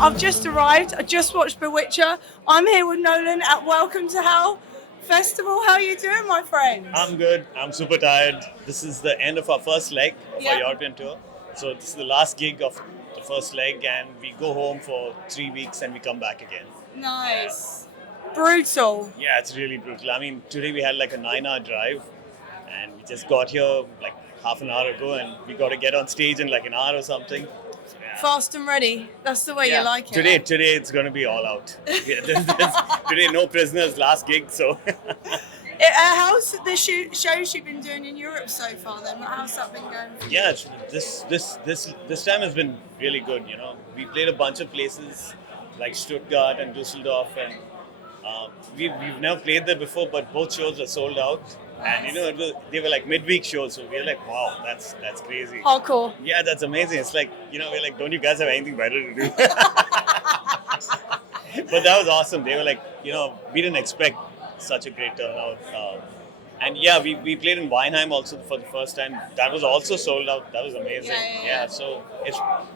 I've just arrived. I just watched Bewitcher. I'm here with Nolan at Welcome to Hell Festival. How are you doing, my friend? I'm good. I'm super tired. This is the end of our first leg of our European tour. So this is the last gig of the first leg, and we go home for 3 weeks and we come back again. Nice. Brutal. Yeah, it's really brutal. I mean, today we had like a 9-hour drive, and we just got here like half an hour ago, and we got to get on stage in like an hour or something. Yeah. Fast and ready. That's the way you like it. Today it's going to be all out. Today, no prisoners, last gig, so. How's the shows you've been doing in Europe so far then? How's that been going for you? Yeah, this time has been really good, you know. We played a bunch of places like Stuttgart and Dusseldorf, and we've never played there before, but both shows were sold out. And you know, they were like midweek shows, so we were like, wow, that's crazy. Hardcore. Yeah, that's amazing. It's like, you know, we're like, don't you guys have anything better to do? But that was awesome. They were like, you know, we didn't expect such a great turnout. And yeah, we played in Weinheim also for the first time. That was also sold out. That was amazing. Yeah, so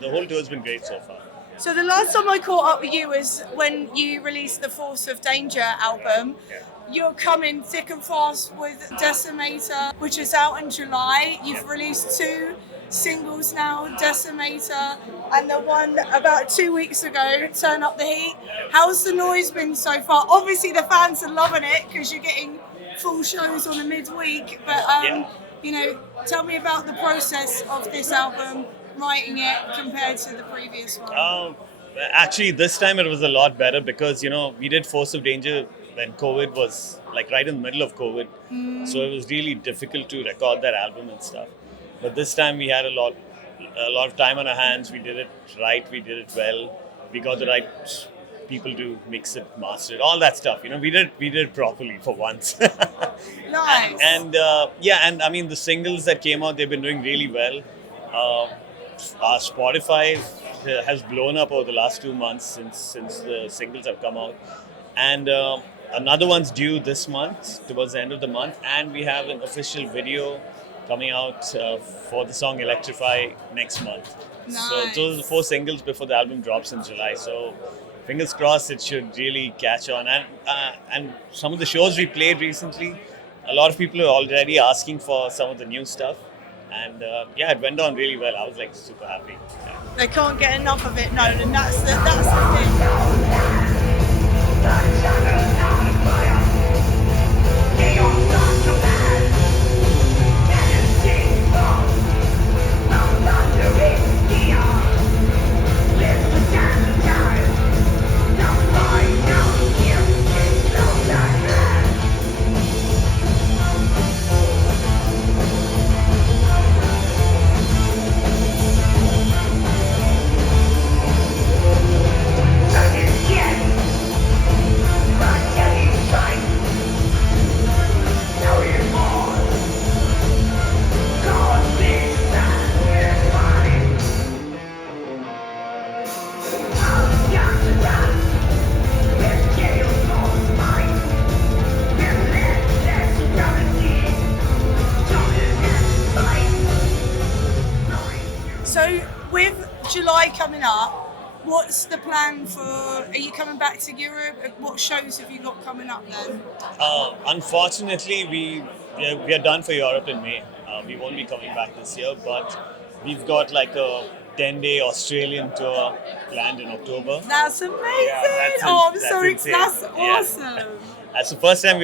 the whole tour has been great so far. So the last time I caught up with you was when you released the Force of Danger album. Yeah. You're coming thick and fast with Decimator, which is out in July. You've released 2 singles now, Decimator, and the one about 2 weeks ago, Turn Up the Heat. How's the noise been so far? Obviously the fans are loving it because you're getting full shows on the midweek, but you know, tell me about the process of this album, writing it compared to the previous one. Actually, this time it was a lot better because, you know, we did Force of Danger when COVID was like right in the middle of COVID. So it was really difficult to record that album and stuff. But this time we had a lot of time on our hands. We did it right. We did it well. We got the right people to mix it, master it, all that stuff. You know, we did it properly for once. Nice. And I mean the singles that came out, they've been doing really well. Our Spotify has blown up over the last 2 months since the singles have come out, and another one's due this month towards the end of the month, and we have an official video coming out for the song Electrify next month. Nice. So those are the 4 singles before the album drops in July. So fingers crossed it should really catch on. And some of the shows we played recently, a lot of people are already asking for some of the new stuff. And it went on really well. I was like super happy. Yeah. They can't get enough of it, Nolan. That's the thing. So with July coming up, what's the plan for, are you coming back to Europe? What shows have you got coming up then? Unfortunately, we are done for Europe in May. We won't be coming back this year, but we've got like a 10-day Australian tour planned in October. That's amazing! Yeah, I'm so insane. excited. That's awesome. Yeah. That's the first time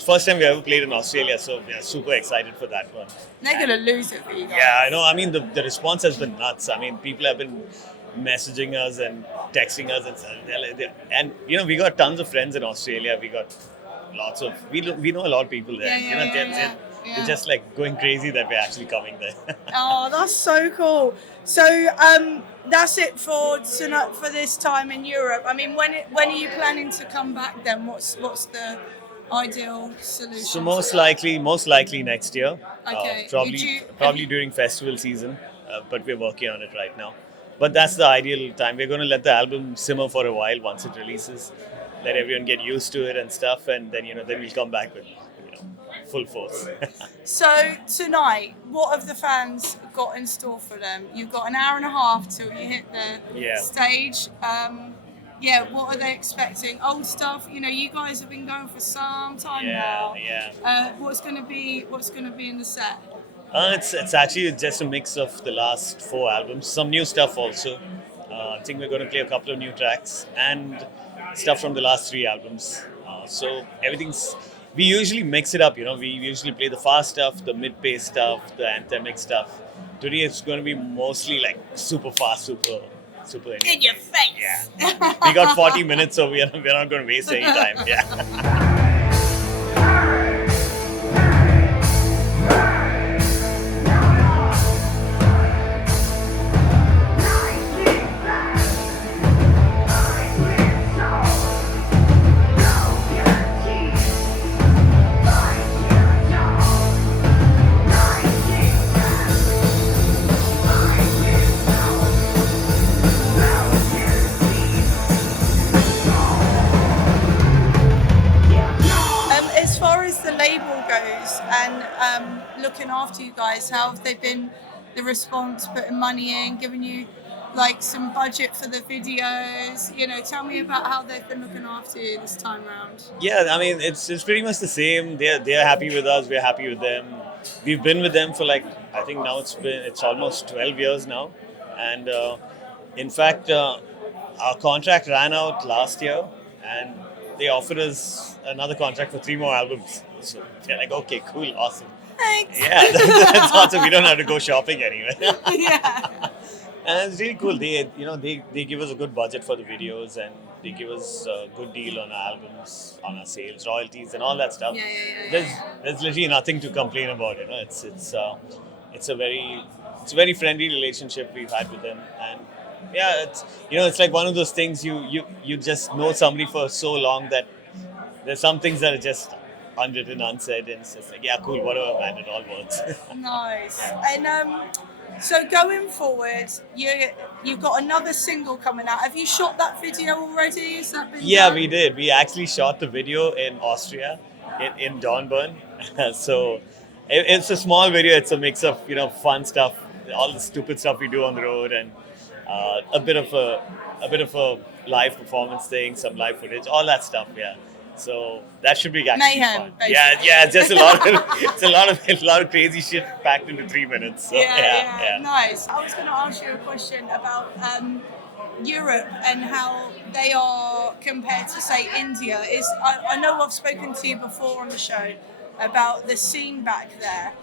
first time we ever played in Australia, so we are super excited for that one. They're going to lose it for you guys. Yeah, I know. I mean, the response has been nuts. I mean, people have been messaging us and texting us, and you know, we got tons of friends in Australia. We got lots of, we know a lot of people there. They're just like going crazy that we're actually coming there. Oh, that's so cool. So that's it for tonight, for this time in Europe. I mean, when are you planning to come back then? What's the ideal solution? So most likely next year. Okay. Probably during festival season, but we're working on it right now. But that's the ideal time. We're going to let the album simmer for a while once it releases, let everyone get used to it and stuff, and then then we'll come back with full force. So tonight, what have the fans got in store for them? You've got an hour and a half till you hit the Yeah. stage. What are they expecting? Old stuff. You know, you guys have been going for some time now. Yeah. What's going to be in the set? It's actually just a mix of the last 4 albums, some new stuff also. I think we're going to play a couple of new tracks and stuff from the last 3 albums. So everything's. We usually mix it up, you know. We usually play the fast stuff, the mid-pace stuff, the anthemic stuff. Today it's going to be mostly like super fast, super. In your face. Yeah. We got 40 minutes, so we're not going to waste any time. Yeah. As far as the label goes and looking after you guys, how have they been, the response, putting money in, giving you like some budget for the videos? You know, tell me about how they've been looking after you this time around. Yeah, I mean, it's pretty much the same. They're happy with us. We're happy with them. We've been with them for like, I think now it's almost 12 years now, and in fact, our contract ran out last year, and they offered us another contract for 3 more albums. So they're like, okay, cool, awesome. Thanks. Yeah, that's awesome. We don't have to go shopping anyway. Yeah. And it's really cool. They give us a good budget for the videos, and they give us a good deal on our albums, on our sales, royalties, and all that stuff. There's literally nothing to complain about. You know, it's a very friendly relationship we've had with them, and yeah, it's like one of those things you just know somebody for so long that there's some things that are just unwritten, unsaid, and it's just like, yeah, cool, whatever, man, it all works. Nice. And so going forward, you've got another single coming out. Have you shot that video already? Has that been Yeah, done? we did. We actually shot the video in Austria, in Dornbirn. So it's a small video. It's a mix of fun stuff, all the stupid stuff we do on the road, and a bit of a live performance thing, some live footage, all that stuff. Yeah. So that should be actually mayhem, fun. basically. Yeah. It's just a lot of crazy shit packed into 3 minutes. So, Yeah. Nice. I was going to ask you a question about Europe and how they are compared to, say, India. I know I've spoken to you before on the show about the scene back there.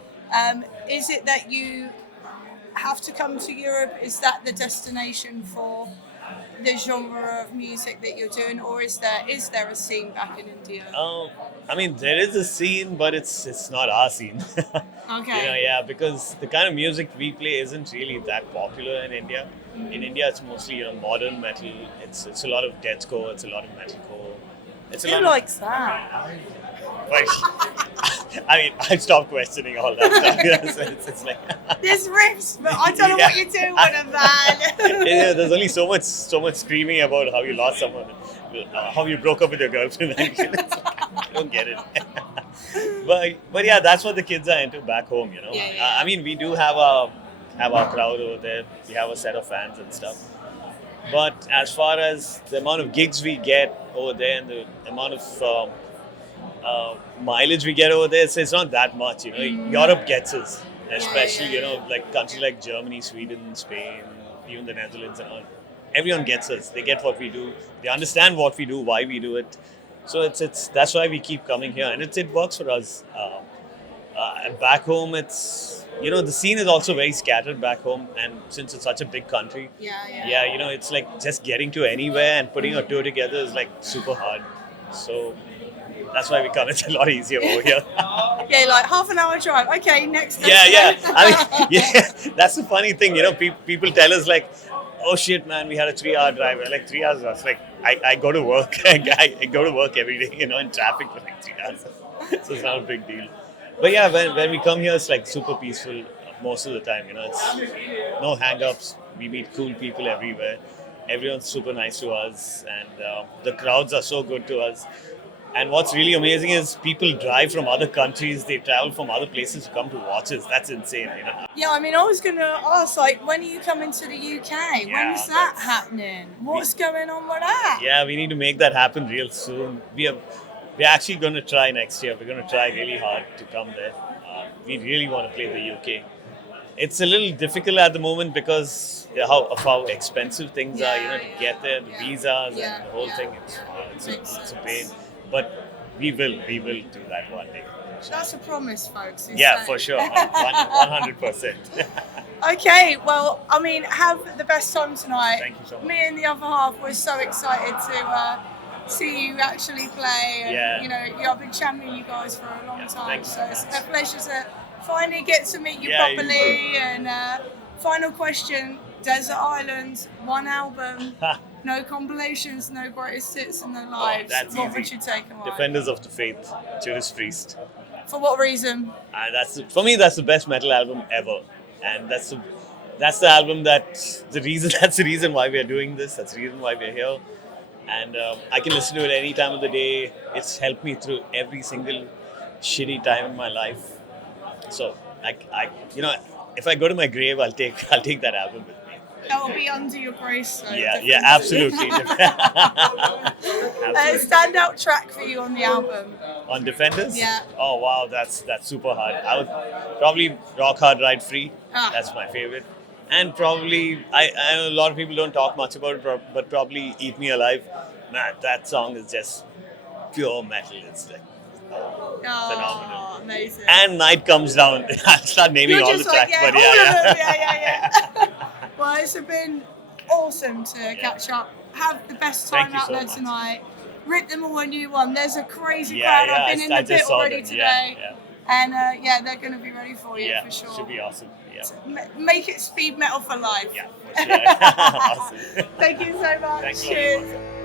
Is it that you have to come to Europe? Is that the destination for the genre of music that you're doing, or is there a scene back in India? I mean, there is a scene, but it's not our scene. Okay. Because the kind of music we play isn't really that popular in India. In India, it's mostly modern metal. It's a lot of deathcore. It's a lot of metalcore. Who likes that? I mean, I stopped questioning all that stuff. It's like There's riffs, but I don't know what you're doing with them, man. there's only so much screaming about how you lost someone, how you broke up with your girlfriend. I don't get it. but yeah, that's what the kids are into back home. Yeah. I mean, we do have our crowd over there. We have a set of fans and stuff. But as far as the amount of gigs we get over there and the amount of mileage we get over there, it's not that much. Europe gets us, especially like countries like Germany, Sweden, Spain, even the Netherlands and all. Everyone gets us. They get what we do. They understand what we do, why we do it. So that's why we keep coming here, and it works for us. Back home, it's the scene is also very scattered back home, and since it's such a big country, it's like just getting to anywhere and putting a tour together is like super hard. So that's why we come. It's a lot easier over here. Yeah, like half an hour drive. Okay, next. Yeah. I mean, that's the funny thing. People tell us like, "Oh shit, man, we had a 3-hour drive." We're like 3 hours. That's like I go to work. I go to work every day. In traffic for like 3 hours. So it's not a big deal. But yeah, when we come here, it's like super peaceful most of the time. It's no hang-ups. We meet cool people everywhere. Everyone's super nice to us, and the crowds are so good to us. And what's really amazing is people drive from other countries, they travel from other places to come to watch us. That's insane, you know. Yeah, I mean, I was going to ask, like, when are you coming to the UK? Yeah, When's that happening? What's going on with that? Yeah, we need to make that happen real soon. We're actually going to try next year. We're going to try really hard to come there. We really want to play the UK. It's a little difficult at the moment because of how expensive things are, you know, to get there, the visas and the whole thing. It's a pain. But we will do that one day. That's a promise, folks. Yeah, for sure. 100%. Okay, well, I mean, have the best time tonight. Thank you so much. Me and the other half were so excited to see you actually play. And, you know, I've been championing you guys for a long time. So it's a pleasure to finally get to meet you properly. And final question, Desert Island, one album. No compilations, no greatest hits, and no lives. What would you take away? Defenders of the Faith, Judas Priest. For what reason? For me, that's the best metal album ever, and that's the album that's the reason why we are doing this. That's the reason why we're here, and I can listen to it any time of the day. It's helped me through every single shitty time in my life. So, I you know, if I go to my grave, I'll take that album with me. That will be under your grace. So yeah, absolutely. Standout track for you on the album? On Defenders? Yeah. Oh wow, that's super hard. I would probably Rock Hard Ride Free. That's my favorite. And probably, I know a lot of people don't talk much about it, but probably Eat Me Alive. Man, that song is just pure metal. It's like phenomenal. Amazing. And Night Comes Down. I'll start naming all the tracks, but yeah. Well, it's been awesome to catch up. Have the best time out there tonight. Rip them all a new one. There's a crazy crowd. I've been in the pit already today. And they're going to be ready for you for sure. Should be awesome. Yeah. So make it speed metal for life. Yeah, for sure. Awesome. Thank you so much. Thanks Cheers.